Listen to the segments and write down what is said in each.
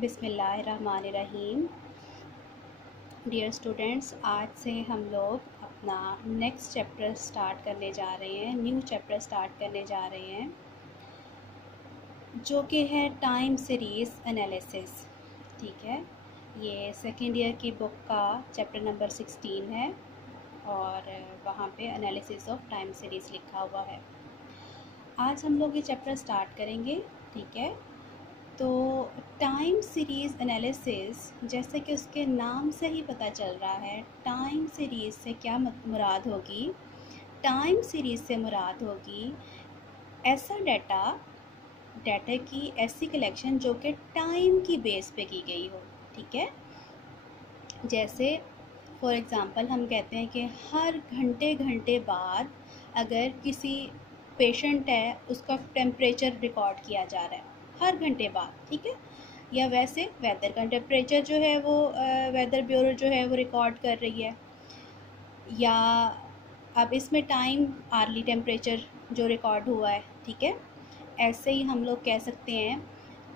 बिस्मिल्लाहिर्रहमानिर्रहीम। Dear students, आज से हम लोग अपना नेक्स्ट चैप्टर स्टार्ट करने जा रहे हैं, न्यू चैप्टर स्टार्ट करने जा रहे हैं जो कि है टाइम सीरीज़ एनालिसिस। ठीक है, ये सेकेंड ईयर की बुक का चैप्टर नंबर 16 है और वहाँ पे एनालिसिस ऑफ टाइम सीरीज़ लिखा हुआ है। आज हम लोग ये चैप्टर स्टार्ट करेंगे। ठीक है, तो टाइम सीरीज़ एनालिसिस, जैसे कि उसके नाम से ही पता चल रहा है, टाइम सीरीज़ से क्या मुराद होगी। टाइम सीरीज़ से मुराद होगी ऐसा डाटा की ऐसी कलेक्शन जो कि टाइम की बेस पे की गई हो। ठीक है, जैसे फॉर एग्ज़ाम्पल हम कहते हैं कि हर घंटे बाद अगर किसी पेशेंट है उसका टेम्परेचर रिकॉर्ड किया जा रहा है हर घंटे बाद। ठीक है, या वैसे वेदर का टेम्परेचर जो है वो वेदर ब्यूरो जो है वो रिकॉर्ड कर रही है, या अब इसमें टाइम आर्ली टेम्परेचर जो रिकॉर्ड हुआ है। ठीक है, ऐसे ही हम लोग कह सकते हैं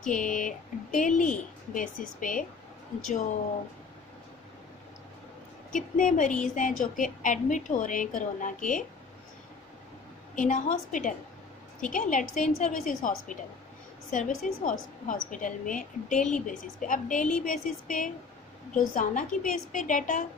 कि डेली बेसिस पे जो कितने मरीज़ हैं जो कि एडमिट हो रहे हैं कोरोना के इन अ हॉस्पिटल। ठीक है, let's say in services hospital में डेली बेसिस पे, अब डेली बेसिस पे रोज़ाना की बेस पे डाटा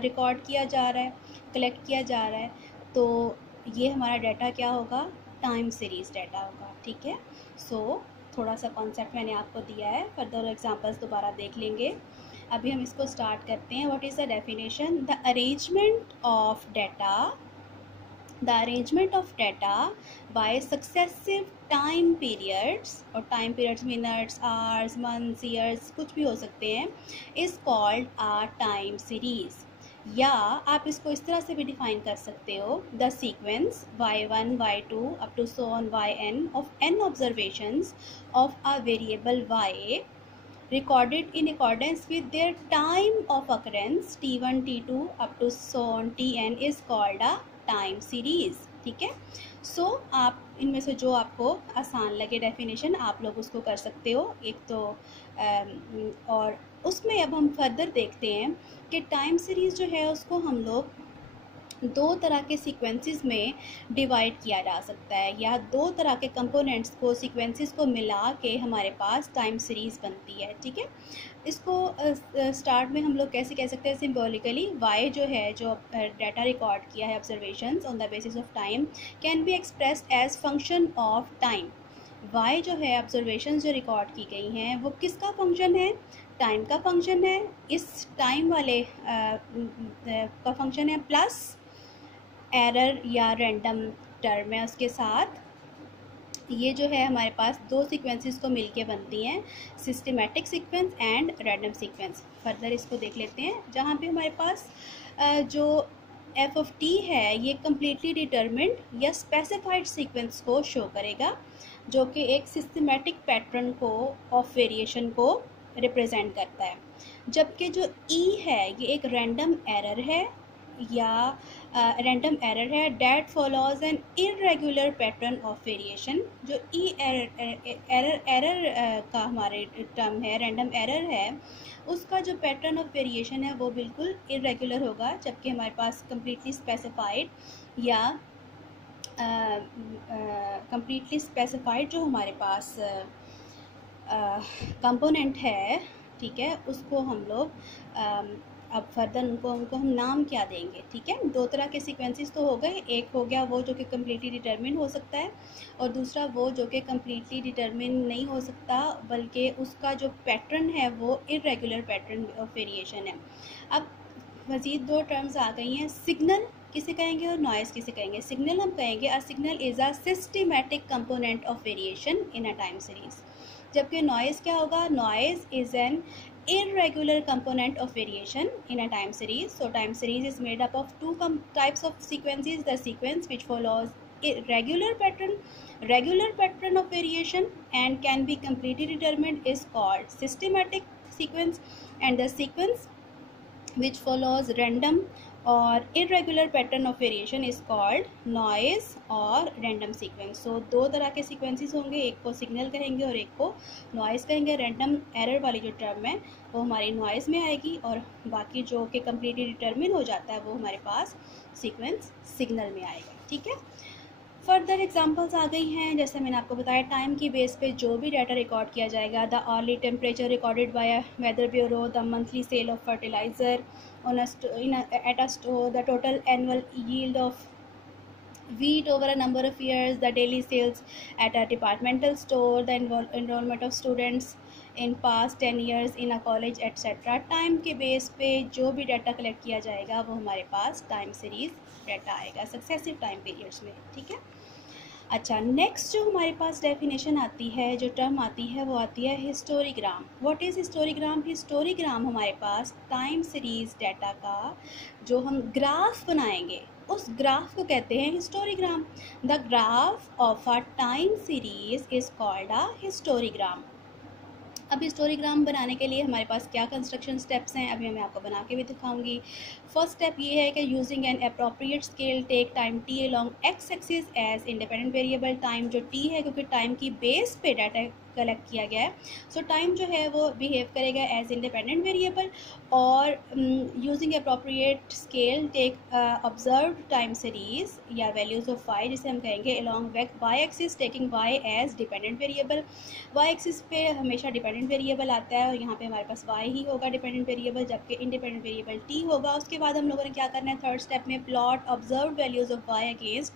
रिकॉर्ड किया जा रहा है, कलेक्ट किया जा रहा है, तो ये हमारा डाटा क्या होगा, टाइम सीरीज़ डाटा होगा। ठीक है, सो थोड़ा सा कॉन्सेप्ट मैंने आपको दिया है, फर्दर एग्जांपल्स दोबारा देख लेंगे। अभी हम इसको स्टार्ट करते हैं। What is the definition? The arrangement of data by successive time periods, और time periods minutes, hours, months, years कुछ भी हो सकते हैं, is called a time series. या आप इसको इस तरह से भी डिफाइन कर सकते हो, the sequence y1 y2 up to so on yn of n observations of a variable y recorded in accordance with their time of occurrence t1 t2 up to so on tn is called a time series। ठीक है, सो आप इनमें से जो आपको आसान लगे definition आप लोग उसको कर सकते हो एक तो, और उसमें अब हम फर्दर देखते हैं कि टाइम सीरीज़ जो है उसको हम लोग दो तरह के सीक्वेंसेस में डिवाइड किया जा सकता है, या दो तरह के कंपोनेंट्स को, सीक्वेंसेस को मिला के हमारे पास टाइम सीरीज़ बनती है। ठीक है, इसको स्टार्ट में हम लोग कैसे कह सकते हैं, सिम्बॉलिकली वाई जो है, जो डाटा रिकॉर्ड किया है observations on the basis of time, can be expressed as function of time. Y जो है, ऑब्जर्वेशन जो रिकॉर्ड की गई हैं वो किसका फंक्शन है, टाइम का फंक्शन है। इस टाइम वाले का फंक्शन है, प्लस एरर या रैंडम टर्म है उसके साथ। ये जो है हमारे पास दो सीक्वेंसेस को मिलके बनती हैं, systematic sequence and random sequence. Further इसको देख लेते हैं, जहाँ पे हमारे पास जो एफ ऑफ टी है ये कम्प्लीटली डिटर्मिंड या स्पेसिफाइड सीक्वेंस को शो करेगा, जो कि एक सिस्टमेटिक पैटर्न को ऑफ वेरिएशन को रिप्रेजेंट करता है। जबकि जो ई है ये एक रैंडम एरर है, या रैंडम एरर है that follows an irregular pattern of variation. जो ई एरर का हमारे टर्म है, रैंडम एरर है, उसका जो पैटर्न ऑफ वेरिएशन है वो बिल्कुल इरेगुलर होगा, जबकि हमारे पास कम्प्लीटली स्पेसिफाइड या कम्प्लीटली स्पेसिफाइड जो हमारे पास कंपोनेंट है, ठीक है, उसको हम लोग अब फर्दर उनको हम नाम क्या देंगे। ठीक है, दो तरह के सीक्वेंसेस तो हो गए, एक हो गया वो जो कि कम्प्लीटली डिटर्मिन हो सकता है, और दूसरा वो जो कि कम्प्लीटली डिटर्मिन नहीं हो सकता, बल्कि उसका जो पैटर्न है वो इरेगुलर पैटर्न ऑफ वेरिएशन है। अब मज़ीद दो टर्म्स आ गई हैं, सिग्नल किसे कहेंगे और नॉइज़ किसे कहेंगे। सिग्नल हम कहेंगे a signal is a systematic component of variation in a time series, जबकि नॉइज़ क्या होगा, noise is an irregular component of variation in a time series. So time series is made up of two types of sequences, the sequence which follows regular pattern of variation and can be completely determined is called systematic sequence, and the sequence which follows random और irregular pattern of variation is called noise और random sequence. सो दो तरह के sequences होंगे, एक को signal कहेंगे और एक को नॉइज़ कहेंगे। रैंडम एरर वाली जो टर्म है वो हमारी नॉइज़ में आएगी और बाकी जो कि कम्प्लीटली डिटर्मिन हो जाता है वो हमारे पास सीक्वेंस सिग्नल में आएगा। ठीक है, फर्दर एग्जांपल्स आ गई हैं, जैसे मैंने आपको बताया टाइम की बेस पे जो भी डाटा रिकॉर्ड किया जाएगा, the early temperature recorded by weather bureau, the monthly sale of fertiliser at a store, the total annual yield of wheat over a number of years, the daily sales at a departmental store, the enrollment of students in past 10 years in a college etc. Time के base पे जो भी data collect किया जाएगा वो हमारे पास time series data आएगा successive time periods में। ठीक है, अच्छा, नेक्स्ट जो हमारे पास डेफिनेशन आती है, जो टर्म आती है वो आती है हिस्टोरीग्राम। What is हिस्टोरीग्राम? हिस्टोरीग्राम हमारे पास टाइम सीरीज डाटा का जो हम ग्राफ बनाएंगे उस ग्राफ को कहते हैं historigram. The graph of a time series is called a historigram. अब हिस्टोरीग्राम बनाने के लिए हमारे पास क्या कंस्ट्रक्शन स्टेप्स हैं, अभी मैं आपको बना के भी दिखाऊंगी। फर्स्ट स्टेप ये है कि using an appropriate scale take time T along X axis as independent variable. Time जो टी है क्योंकि टाइम की बेस पे डाटा कलेक्ट किया गया है, सो टाइम जो है वो बिहेव करेगा एज इंडिपेंडेंट वेरिएबल। और using appropriate scale take observe time series या वैल्यूज ऑफ वाई जिसे हम कहेंगे along Y axis taking Y as dependent variable. Y axis पे हमेशा डिपेंडेंट वेरिएबल आता है और यहाँ पे हमारे पास वाई ही होगा डिपेंडेंट वेरिएबल, जबकि इंडिपेंडेंट वेरिएबल टी होगा। उसके बाद हम लोगों ने क्या करना है, थर्ड स्टेप में plot observe values of Y against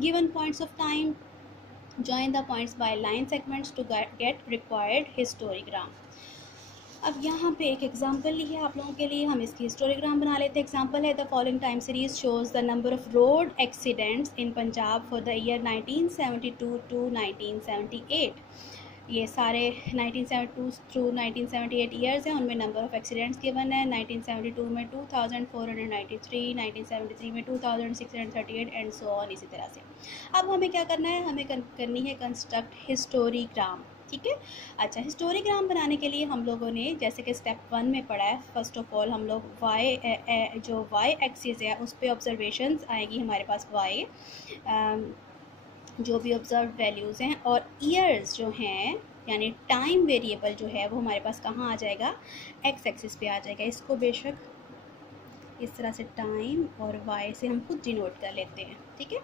given points of time, join the points by line segments to get required histogram। अब यहाँ पे एक एग्जांपल ली है आप लोगों के लिए, हम इसकी हिस्टोरीग्राम बना लेते हैं। एग्जांपल है the following time series shows the number of road accidents in Punjab for the year 1972 to 1978। ये सारे 1972 टू 1978 ईयर्स हैं, उनमें नंबर ऑफ एक्सीडेंट्स गिवन है। 1972 में 2493, 1973 में 2638 एंड सो ऑन, इसी तरह से। अब हमें क्या करना है, हमें करनी है कंस्ट्रक्ट हिस्टोरीग्राम। ठीक है, अच्छा, हिस्टोरीग्राम बनाने के लिए हम लोगों ने जैसे कि स्टेप 1 में पढ़ा है, फर्स्ट ऑफ ऑल हम लोग जो वाई एक्सिस है उस पर ऑब्जर्वेशंस आएगी हमारे पास वाई, जो भी ऑब्जर्व वैल्यूज़ हैं, और ईयर्स जो हैं यानी टाइम वेरिएबल जो है वो हमारे पास कहाँ आ जाएगा, एक्स एक्सिस पे आ जाएगा। इसको बेशक इस तरह से टाइम और वाई से हम खुद डिनोट कर लेते हैं। ठीक है,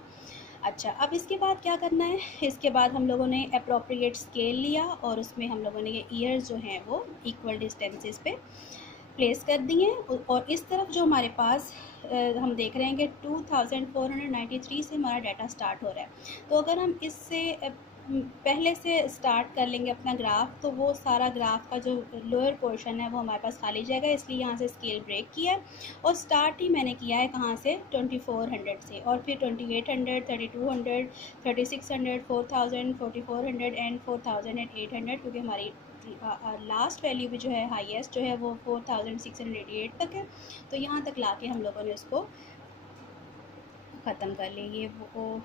अच्छा, अब इसके बाद क्या करना है, इसके बाद हम लोगों ने अप्रोप्रिएट स्केल लिया और उसमें हम लोगों ने ये ईयर्स जो हैं वो इक्वल डिस्टेंसेस पे प्लेस कर दिए। और इस तरफ जो हमारे पास हम देख रहे हैं कि 2493 से हमारा डाटा स्टार्ट हो रहा है, तो अगर हम इससे पहले से स्टार्ट कर लेंगे अपना ग्राफ, तो वो सारा ग्राफ का जो लोअर पोर्शन है वो हमारे पास खाली जाएगा, इसलिए यहाँ से स्केल ब्रेक किया है और स्टार्ट ही मैंने किया है कहाँ से, 2400 से, और फिर 2800, 3200, 3600, 4000, 4400 एंड 4800, क्योंकि हमारी लास्ट वैल्यू भी जो है हाईएस्ट जो है वो 4688 तक है, तो यहाँ तक लाके हम लोगों ने उसको ख़त्म कर लिया, ये वो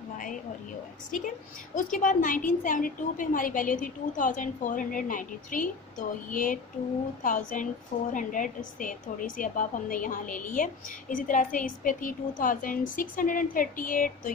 वाई और ये एक्स। ठीक है, उसके बाद 1972 पे हमारी वैल्यू थी 2493, तो ये 2400 से थोड़ी सी अब हमने यहाँ ले ली है। इसी तरह से इस पे थी 2638, तो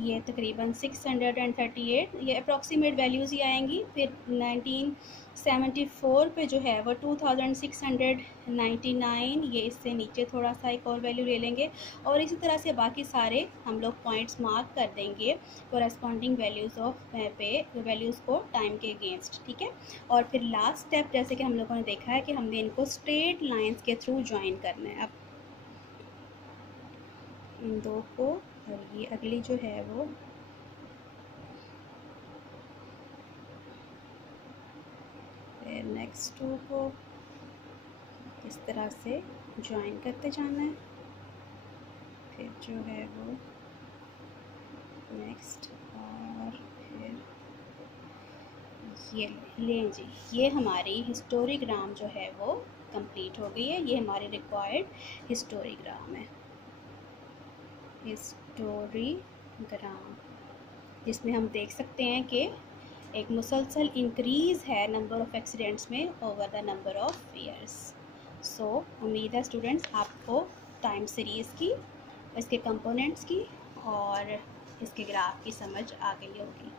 ये तकरीबन 638, ये अप्रॉक्सीमेट वैल्यूज़ ही आएंगी। फिर 1974 पे जो है वो 2699, ये इससे नीचे थोड़ा सा एक और वैल्यू ले लेंगे, और इसी तरह से बाकी सारे हम लोग पॉइंट्स मार्क कर देंगे कोरेस्पॉन्डिंग वैल्यूज़ वैल्यूज़ को टाइम के अगेंस्ट। ठीक है, और फिर लास्ट स्टेप जैसे कि हम लोगों ने देखा है कि हमने इनको स्ट्रेट लाइंस के थ्रू ज्वाइन करना है। अब इन दो को, और ये अगली जो है वो नेक्स्ट टू को इस तरह से ज्वाइन करते जाना है, फिर जो है वो नेक्स्ट, और फिर ये लें जी, ये हमारी हिस्टोरीग्राम जो है वो कंप्लीट हो गई है। ये हमारी रिक्वायर्ड हिस्टोरीग्राम है, हिस्टोरीग्राम, जिसमें हम देख सकते हैं कि एक मुसलसल इंक्रीज़ है नंबर ऑफ़ एक्सीडेंट्स में over the number of years. So उम्मीद है स्टूडेंट्स आपको टाइम सीरीज़ की, इसके कंपोनेंट्स की और इसके ग्राफ की समझ आ गई होगी।